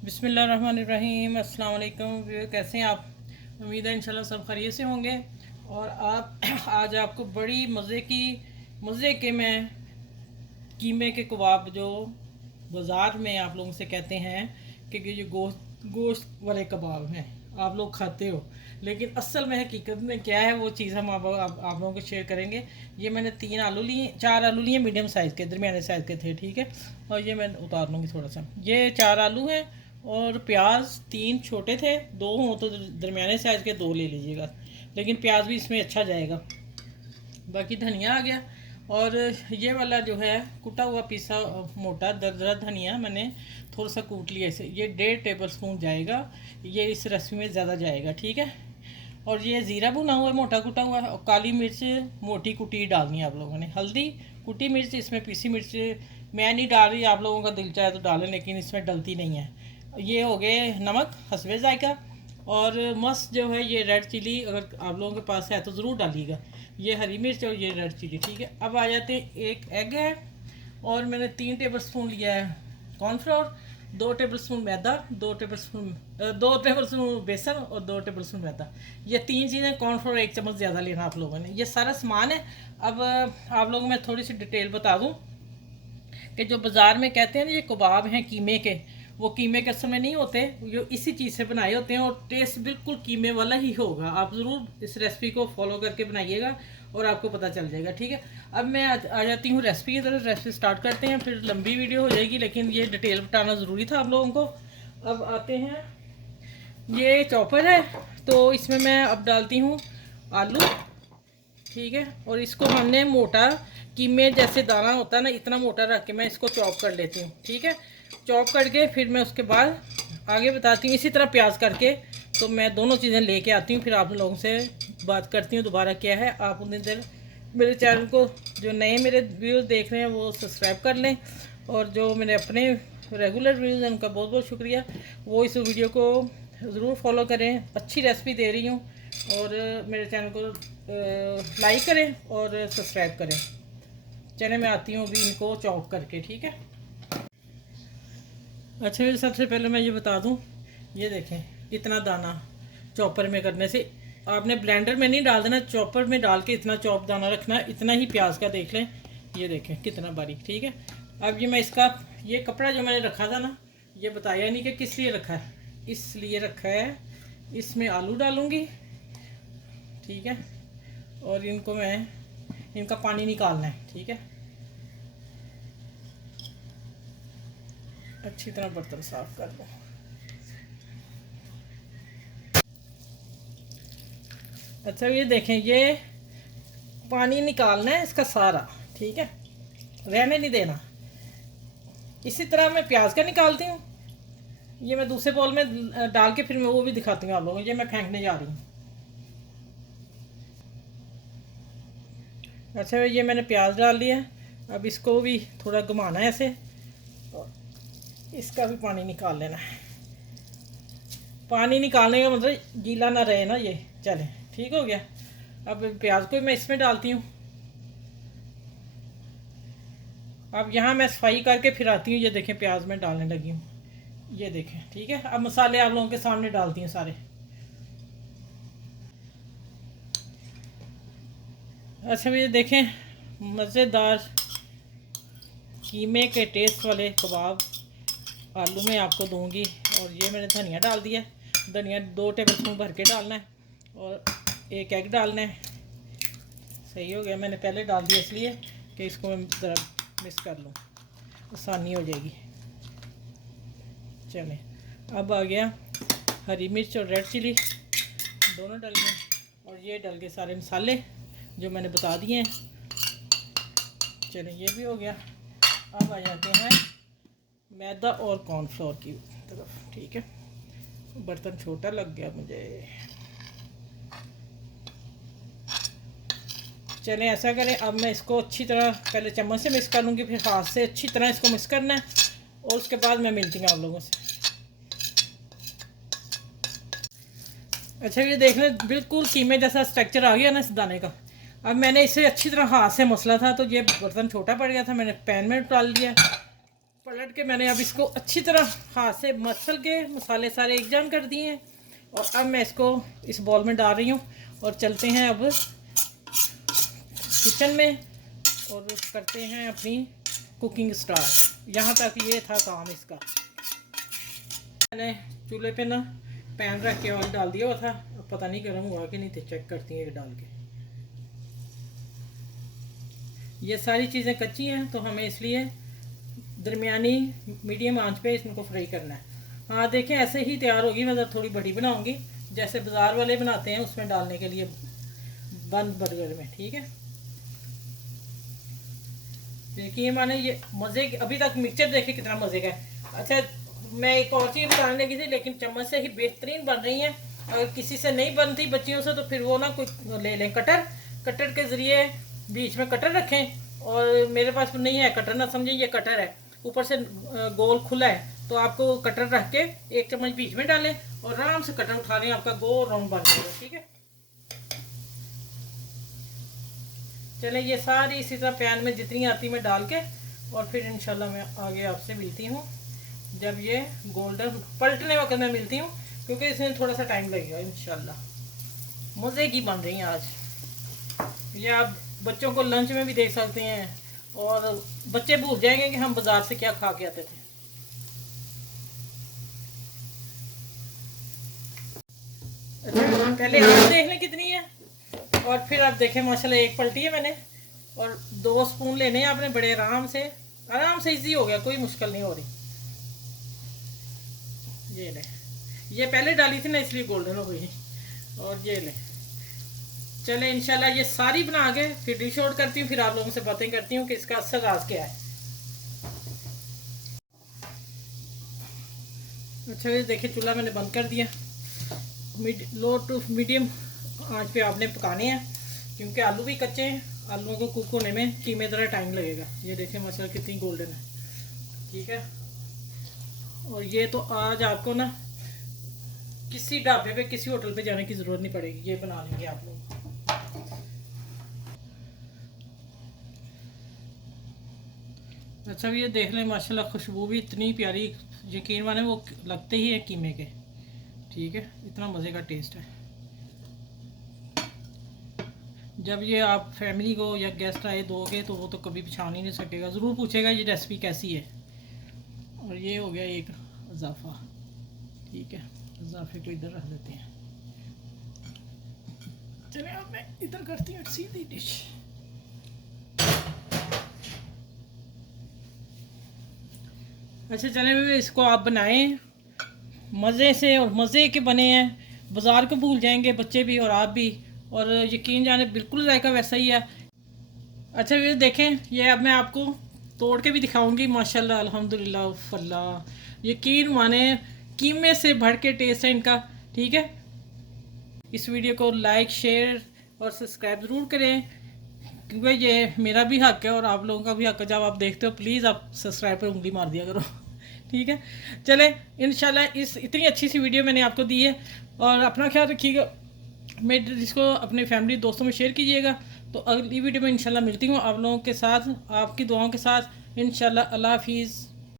बिस्मिल्लाहिर्रहमानिर्रहीम। अस्सलाम वालेकुम। कैसे हैं आप? उम्मीद है इंशाल्लाह सब खैरियत से होंगे। और आप आज आपको बड़ी मज़े के मैं कीमे के कबाब जो बाज़ार में आप लोगों से कहते हैं कि ये गोश्त गोश्त वाले कबाब हैं, आप लोग खाते हो, लेकिन असल में हकीकत में क्या है वो चीज़ हम आप लोगों को शेयर करेंगे। ये मैंने 4 आलू लिए, मीडियम साइज़ के, दरमियाने साइज़ के थे, ठीक है। और ये मैं उतार लूँगी थोड़ा सा। ये 4 आलू हैं और प्याज 3 छोटे थे, 2 हों तो दरमियाने साइज़ के 2 ले लीजिएगा, लेकिन प्याज भी इसमें अच्छा जाएगा। बाकी धनिया आ गया। और ये वाला जो है कुटा हुआ पीसा मोटा दरदरा धनिया मैंने थोड़ा सा कूट लिया इसे, ये 1.5 टेबल स्पून जाएगा, ये इस रेसिपी में ज़्यादा जाएगा, ठीक है। और ये ज़ीरा भुना हुआ मोटा कुटा हुआ है, और काली मिर्च मोटी कुटी डालनी है आप लोगों ने, हल्दी, कुटी मिर्च, इसमें पीसी मिर्च मैं नहीं डाल रही, आप लोगों का दिल चाहे तो डालें, लेकिन इसमें डलती नहीं है। ये हो गए नमक हस्बे जायका। और मस्त जो है ये रेड चिली, अगर आप लोगों के पास है तो ज़रूर डालिएगा। ये हरी मिर्च और ये रेड चिली, ठीक है। अब आ जाते हैं, एक एग है और मैंने 3 टेबल स्पून लिया है कॉर्नफ्लोर, 2 टेबल स्पून मैदा, 2 टेबल स्पून बेसन और 2 टेबल स्पून मैदा। ये 3 चीज़ें, कॉर्नफ्लोर 1 चम्मच ज़्यादा लेना आप लोगों ने, ये सारा सामान है। अब आप लोगों को मैं थोड़ी सी डिटेल बता दूँ कि जो बाज़ार में कहते हैं ना ये कबाब हैं कीमे के, वो कीमे के असल में नहीं होते, जो इसी चीज़ से बनाए होते हैं, और टेस्ट बिल्कुल कीमे वाला ही होगा। आप ज़रूर इस रेसिपी को फॉलो करके बनाइएगा और आपको पता चल जाएगा, ठीक है। अब मैं आ जाती हूँ रेसिपी की तरफ। रेसिपी स्टार्ट करते हैं, फिर लंबी वीडियो हो जाएगी, लेकिन ये डिटेल बताना ज़रूरी था आप लोगों को। अब आते हैं, ये चॉपर है तो इसमें मैं अब डालती हूँ आलू, ठीक है। और इसको हमने मोटा, कीमे जैसे दाना होता है ना, इतना मोटा रख के मैं इसको चॉप कर लेती हूँ, ठीक है। चॉप करके फिर मैं उसके बाद आगे बताती हूँ, इसी तरह प्याज करके। तो मैं दोनों चीज़ें लेके आती हूँ, फिर आप लोगों से बात करती हूँ दोबारा क्या है। आप उतनी देर मेरे चैनल को, जो नए मेरे व्यूज़ देख रहे हैं वो सब्सक्राइब कर लें, और जो मेरे अपने रेगुलर व्यूज़ हैं उनका बहुत बहुत शुक्रिया, वो इस वीडियो को ज़रूर फॉलो करें। अच्छी रेसिपी दे रही हूँ, और मेरे चैनल को लाइक करें और सब्सक्राइब करें। चले मैं आती हूँ अभी इनको चॉप करके, ठीक है। अच्छा, फिर सबसे पहले मैं ये बता दूँ, ये देखें, इतना दाना चॉपर में करने से, आपने ब्लेंडर में नहीं डाल देना, चॉपर में डाल के इतना चॉप दाना रखना, इतना ही प्याज का देख लें, ये देखें कितना बारीक, ठीक है। अब ये मैं इसका, ये कपड़ा जो मैंने रखा था ना, ये बताया नहीं कि किस लिए रखा है, इसलिए रखा है, इसमें आलू डालूँगी, ठीक है। और इनको मैं, इनका पानी निकालना है, ठीक है। अच्छी तरह बर्तन साफ कर लो। अच्छा, ये देखें, ये पानी निकालना है इसका सारा, ठीक है, रहने नहीं देना। इसी तरह मैं प्याज का निकालती हूँ, ये मैं दूसरे बोल में डाल के फिर मैं वो भी दिखाती हूँ आप लोगों को। ये मैं फेंकने जा रही हूँ। अच्छा, ये मैंने प्याज डाल दिया, अब इसको भी थोड़ा घुमाना है ऐसे, और इसका भी पानी निकाल लेना है। पानी निकालने का मतलब गीला ना रहे ना ये, चले, ठीक हो गया। अब प्याज को मैं इसमें डालती हूँ। अब यहाँ मैं सफाई करके फिर आती हूँ, ये देखें प्याज में डालने लगी हूँ, ये देखें, ठीक है। अब मसाले आप लोगों के सामने डालती हूँ सारे। अच्छा, ये देखें, मज़ेदार कीमे के टेस्ट वाले कबाब आलू में आपको दूंगी। और ये मैंने धनिया डाल दिया, धनिया 2 टेबल स्पून भर के डालना है, और एक एग डालना है। सही हो गया, मैंने पहले डाल दिया इसलिए कि इसको मैं ज़रा मिक्स कर लूँ, आसानी हो जाएगी। चलें, अब आ गया हरी मिर्च और रेड चिली, दोनों डल गए, और ये डल गए सारे मसाले जो मैंने बता दिए हैं। चलें, ये भी हो गया। अब आ जाते हैं मैदा और कॉर्नफ्लोर की तरफ, ठीक है। बर्तन छोटा लग गया मुझे। चलें, ऐसा करें, अब मैं इसको अच्छी तरह पहले चम्मच से मिक्स कर लूँगी, फिर हाथ से अच्छी तरह इसको मिक्स करना है, और उसके बाद मैं मिलती हूँ आप लोगों से। अच्छा, ये देख लें, बिल्कुल कीमे जैसा स्ट्रक्चर आ गया ना इस दाने का। अब मैंने इसे अच्छी तरह हाथ से मसला था, तो ये बर्तन छोटा पड़ गया था, मैंने पैन में डाल दिया। पलट के मैंने अब इसको अच्छी तरह हाथ से मसल के मसाले सारे एक जान कर दिए हैं। और अब मैं इसको इस बॉल में डाल रही हूँ और चलते हैं अब किचन में और करते हैं अपनी कुकिंग स्टार्ट। यहाँ तक ये था काम इसका। मैंने चूल्हे पे ना पैन रख के ऑयल डाल दिया हुआ था, अब पता नहीं गर्म हुआ कि नहीं, तो चेक करती हैं ये डाल के। ये सारी चीज़ें कच्ची हैं तो हमें इसलिए दरमियानी मीडियम आंच पे इनको फ्राई करना है। हाँ देखें ऐसे ही तैयार होगी। मैं थोड़ी बड़ी बनाऊंगी जैसे बाज़ार वाले बनाते हैं उसमें डालने के लिए बंद बर्गर में, ठीक है। देखिए माने ये मज़े अभी तक मिक्सचर देखिए कितना मज़े का है। अच्छा मैं एक और चीज़ बताने लगी थी लेकिन चम्मच से ही बेहतरीन बन रही है। अगर किसी से नहीं बनती बच्चियों से तो फिर वो ना कुछ ले लें कटर, कटर के ज़रिए बीच में कटर रखें। और मेरे पास नहीं है कटर, ना समझे ये कटर है, ऊपर से गोल खुला है, तो आपको कटर रख के एक चम्मच बीच में डालें और आराम से कटर उठा लें, आपका गोल राउंड बन जाएगा, ठीक है। चले ये सारी इसी तरह पैन में जितनी आती मैं डाल के और फिर इंशाल्लाह मैं आगे आपसे मिलती हूँ जब ये गोल्डन पलटने वक्त मैं मिलती हूँ, क्योंकि इसमें थोड़ा सा टाइम लगेगा। इंशाल्लाह मज़े की बन रही हैं आज। ये आप बच्चों को लंच में भी दे सकते हैं और बच्चे भूल जाएंगे कि हम बाज़ार से क्या खा के आते थे। अच्छा पहले आप देख लें कितनी है और फिर आप देखें माशाल्लाह एक पलटी है मैंने और 2 स्पून लेने हैं आपने बड़े आराम से इजी हो गया, कोई मुश्किल नहीं हो रही। ये ले, ये पहले डाली थी ना इसलिए गोल्डन हो गई। और ये ले, चले इंशाल्लाह ये सारी बना के फिर डिश आउट करती हूँ, फिर आप लोगों से बातें करती हूँ कि इसका असर राज क्या है। अच्छा ये देखिए चूल्हा मैंने बंद कर दिया। लो टू मीडियम आंच पे आपने पकाने हैं क्योंकि आलू भी कच्चे हैं, आलूओं को कुक होने में कीमे तरह टाइम लगेगा। ये देखें मसाला कितनी गोल्डन है, ठीक है। और ये तो आज आपको ना किसी ढाबे पे किसी होटल पे जाने की ज़रूरत नहीं पड़ेगी, ये बना लेंगे आप लोग। अच्छा ये देख लें माशाल्लाह खुशबू भी इतनी प्यारी, यकीन माने वो लगते ही है कीमे के, ठीक है। इतना मज़े का टेस्ट है। जब ये आप फैमिली को या गेस्ट आए दोगे तो वो तो कभी पहचान ही नहीं सकेगा, ज़रूर पूछेगा ये रेसिपी कैसी है। और ये हो गया एक इजाफा, ठीक है। इजाफे को इधर रख देते हैं। चलिए अब मैं इधर करती हूँ सीधी डिश। अच्छा चले इसको आप बनाएं मज़े से, और मज़े के बने हैं, बाज़ार को भूल जाएंगे बच्चे भी और आप भी, और यकीन जाने बिल्कुल जायका वैसा ही है। अच्छा ये देखें, ये अब मैं आपको तोड़ के भी दिखाऊंगी। माशाल्लाह अल्हम्दुलिल्लाह फल्लाह, यकीन माने कीमे से बढ़ के टेस्ट है इनका, ठीक है। इस वीडियो को लाइक शेयर और सब्सक्राइब ज़रूर करें क्योंकि ये मेरा भी हक है और आप लोगों का भी हक है। जब आप देखते हो प्लीज़ आप सब्सक्राइब पर उंगली मार दिया करो ठीक है। चले इंशाल्लाह इस इतनी अच्छी सी वीडियो मैंने आपको दी है और अपना ख्याल रखिएगा, मेरे जिसको अपने फैमिली दोस्तों में शेयर कीजिएगा। तो अगली वीडियो में इंशाल्लाह मिलती हूँ आप लोगों के साथ, आपकी दुआओं के साथ इंशाल्लाह। अल्लाह हाफिज़।